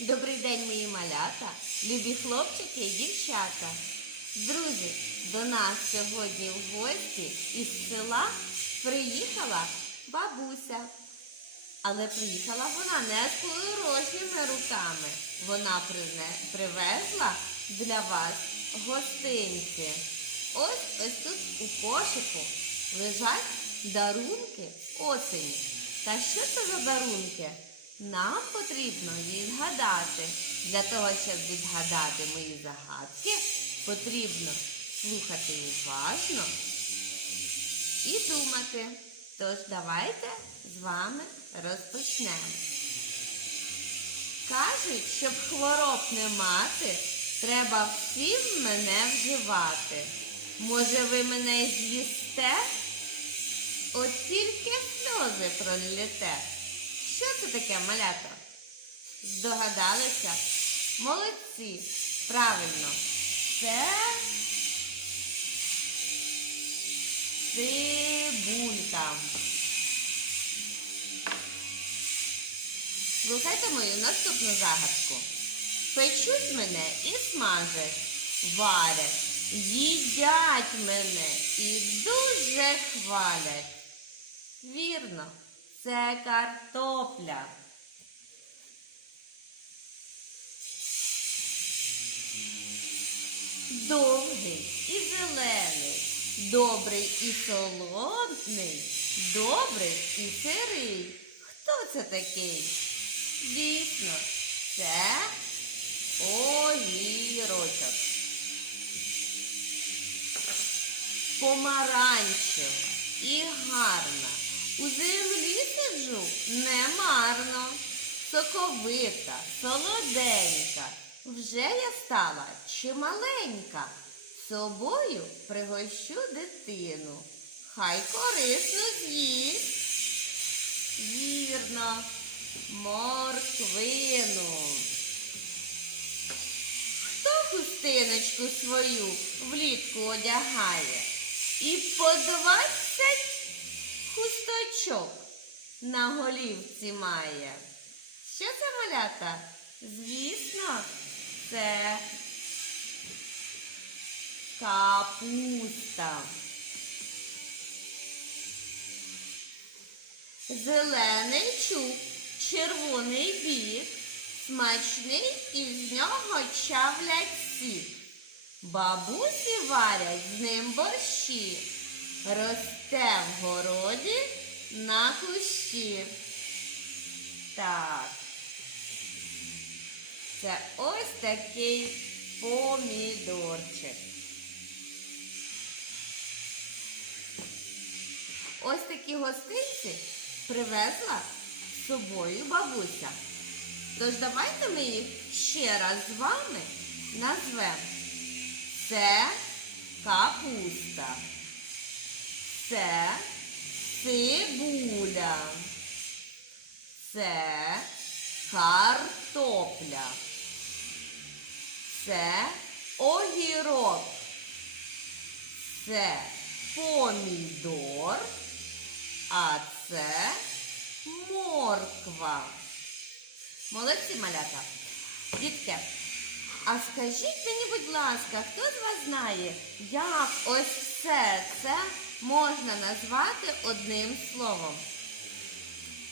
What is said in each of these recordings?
Добрий день, мої малята, любі хлопчики і дівчата. Друзі, до нас сьогодні в гості із села приїхала бабуся. Але приїхала вона не з порожніми руками. Вона привезла для вас гостинці. Ось ось тут у кошику лежать дарунки осені. Та що це за дарунки? Нам потрібно відгадати. Для того, щоб відгадати мої загадки, потрібно слухати уважно і думати. Тож давайте з вами розпочнемо. Кажуть, щоб хвороб не мати, треба всім мене вживати. Може, ви мене з'їсте? От тільки сльози проліте. Що це таке, малята? Здогадалися? Молодці! Правильно. Це цибулька. Слухайте мою наступну загадку. Печуть мене і смажать, варять, їдять мене і дуже хвалять. Вірно, це картопля. Довгий і зелений, добрий і солодний, добрий і сирий. Хто це такий? Дійсно, це огірочок. Помаранчева і гарна. У землі сиджу немарно. Соковита, солоденька. Вже я стала чималенька. Собою пригощу дитину. Хай корисно з'їсть. Вірно, морквину. Хто хустиночку свою влітку одягає і по двадцять хусточок на голівці має? Що це малята? Звісно, це капуста. Зелений чуб, червоний бік, смачний із нього чавлять сік. Бабусі варять з ним борщі, росте в городі на кущі. Так. Це ось такий помідорчик. Ось такі гостинці привезла з собою бабуся. Тож давайте ми їх ще раз з вами назвемо. Це капуста. Це цибуля. Це картопля. Це огірок. Це помідор. А це морква. Молодці малята. Дітки, а скажіть мені, будь ласка, хто з вас знає, як ось все це можна назвати одним словом?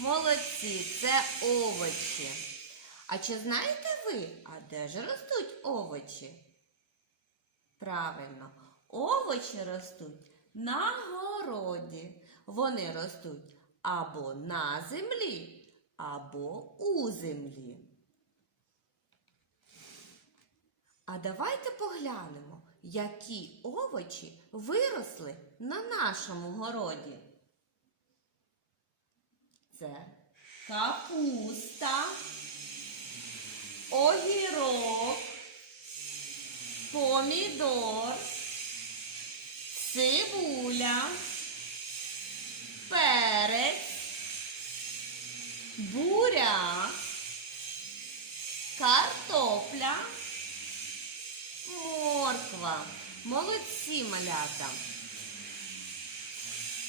Молодці, це овочі. А чи знаєте ви, а де ж ростуть овочі? Правильно, овочі ростуть на городі. Вони ростуть або на землі, або у землі. А давайте поглянемо, які овочі виросли на нашому городі. Це капуста, огірок, помідор, цибуля, перець, буряк, картопля, морква. Молодці малята.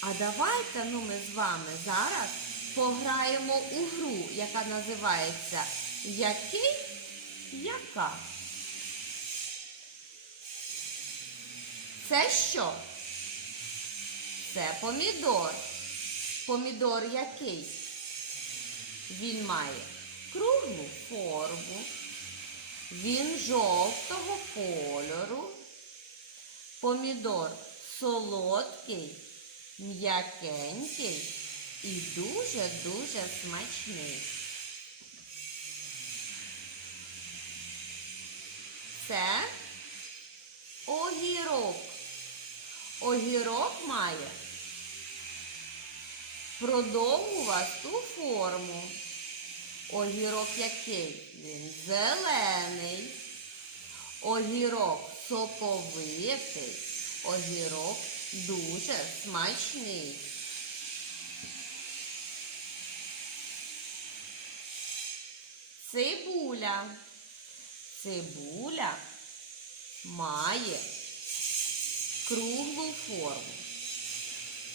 А давайте ну, ми з вами зараз пограємо у гру, яка називається який, яка. Це що? Це помідор. Помідор який? Він має круглу форму. Він жовтого кольору. Помідор солодкий, м'якенький і дуже-дуже смачний. Це огірок. Огірок має продовгувасту форму. Огірок який? Він зелений. Огірок соковитий. Огірок дуже смачний. Цибуля. Цибуля має круглу форму.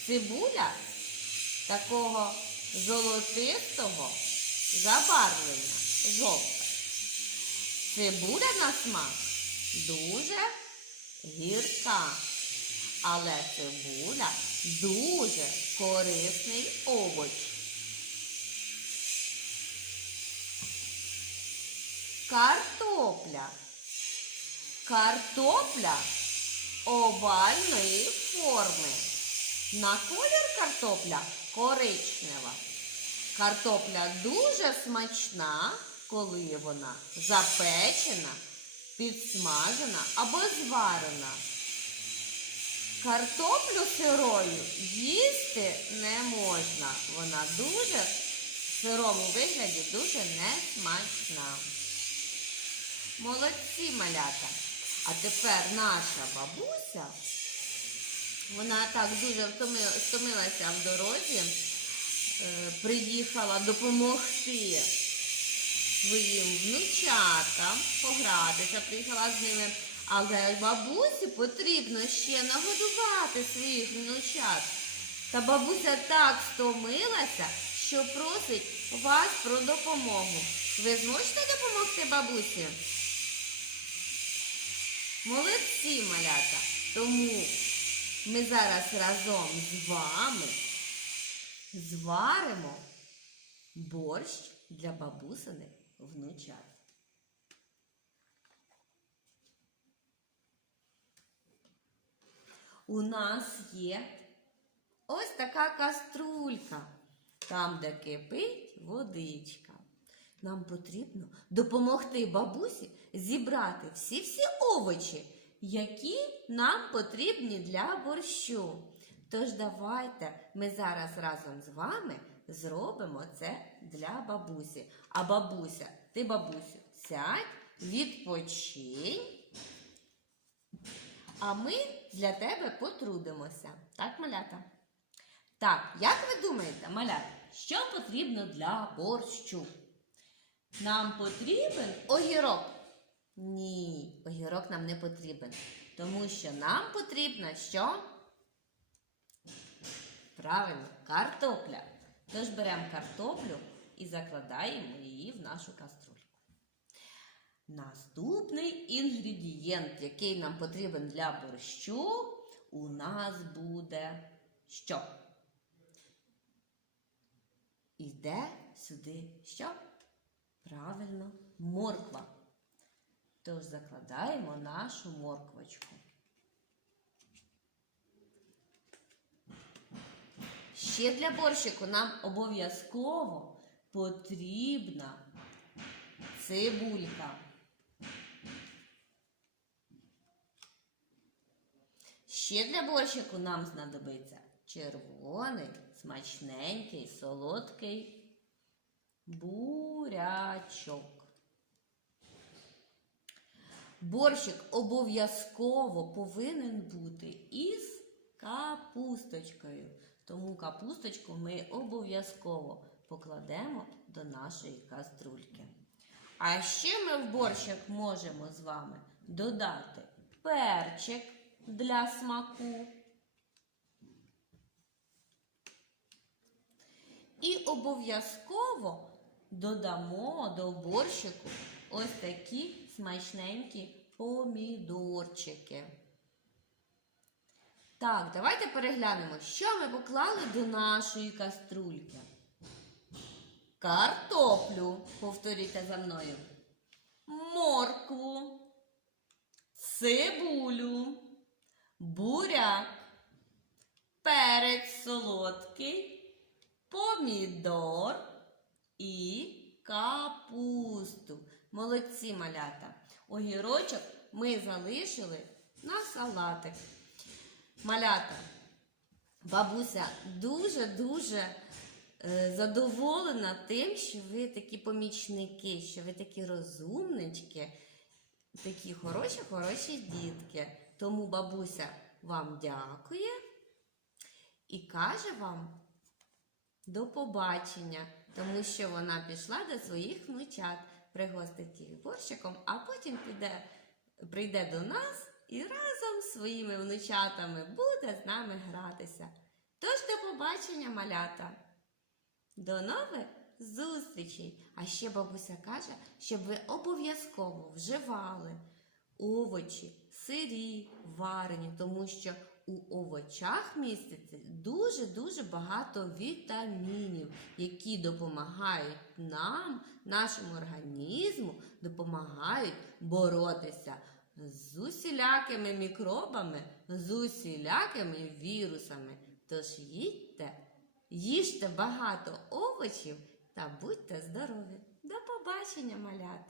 Цибуля такого золотистого забарвлення, жовта. Цибуля на смак дуже гірка, але цибуля дуже корисний овоч. Картопля. Картопля овальної форми. На колір картопля коричнева. Картопля дуже смачна, коли вона запечена, підсмажена або зварена. Картоплю сирою їсти не можна. Вона дуже в сирому вигляді дуже несмачна. Молодці малята. А тепер наша бабуся, вона так дуже втомилася в дорозі, приїхала допомогти своїм внучатам погратися, приїхала з ними. Але бабусі потрібно ще нагодувати своїх внучат. Та бабуся так стомилася, що просить вас про допомогу. Ви зможете допомогти бабусі? Молодці, малята. Тому ми зараз разом з вами зваримо борщ для бабусиних внучат. У нас є ось така каструлька, там, де кипить водичка. Нам потрібно допомогти бабусі зібрати всі-всі овочі, які нам потрібні для борщу. Тож давайте ми зараз разом з вами зробимо це для бабусі. А бабуся, ти бабусю, сядь, відпочинь. А ми для тебе потрудимося. Так, малята? Так, як ви думаєте, малята, що потрібно для борщу? Нам потрібен огірок? Ні, огірок нам не потрібен. Тому що нам потрібна що? Правильно, картопля. Тож беремо картоплю і закладаємо її в нашу каструльку. Наступний інгредієнт, який нам потрібен для борщу, у нас буде що? Іде сюди що? Правильно, морква. Тож закладаємо нашу морквочку. Ще для борщику нам обов'язково потрібна цибулька. Ще для борщику нам знадобиться червоний, смачненький, солодкий бурячок. Борщик обов'язково повинен бути із капусточкою. Тому капусточку ми обов'язково покладемо до нашої каструльки. А ще ми в борщик можемо з вами додати перчик для смаку. І обов'язково додамо до борщику ось такі смачненькі помідорчики. Так, давайте переглянемо, що ми поклали до нашої каструльки. Картоплю, повторюйте за мною. Моркву, цибулю, буряк, перець солодкий, помідор і капусту. Молодці малята. Огірочок ми залишили на салатик. Малята, бабуся дуже-дуже е, задоволена тим, що ви такі помічники, що ви такі розумнички, такі хороші, хороші дітки. Тому бабуся вам дякує і каже вам до побачення, тому що вона пішла до своїх внучат, пригостить їх борщиком, а потім піде, прийде до нас і разом з своїми внучатами буде з нами гратися. Тож до побачення, малята! До нових зустрічей! А ще бабуся каже, щоб ви обов'язково вживали овочі, сирі, варені, тому що у овочах міститься дуже-дуже багато вітамінів, які допомагають нам, нашому організму, допомагають боротися з усілякими мікробами, з усілякими вірусами. Тож їдьте, їжте багато овочів та будьте здорові. До побачення, малята!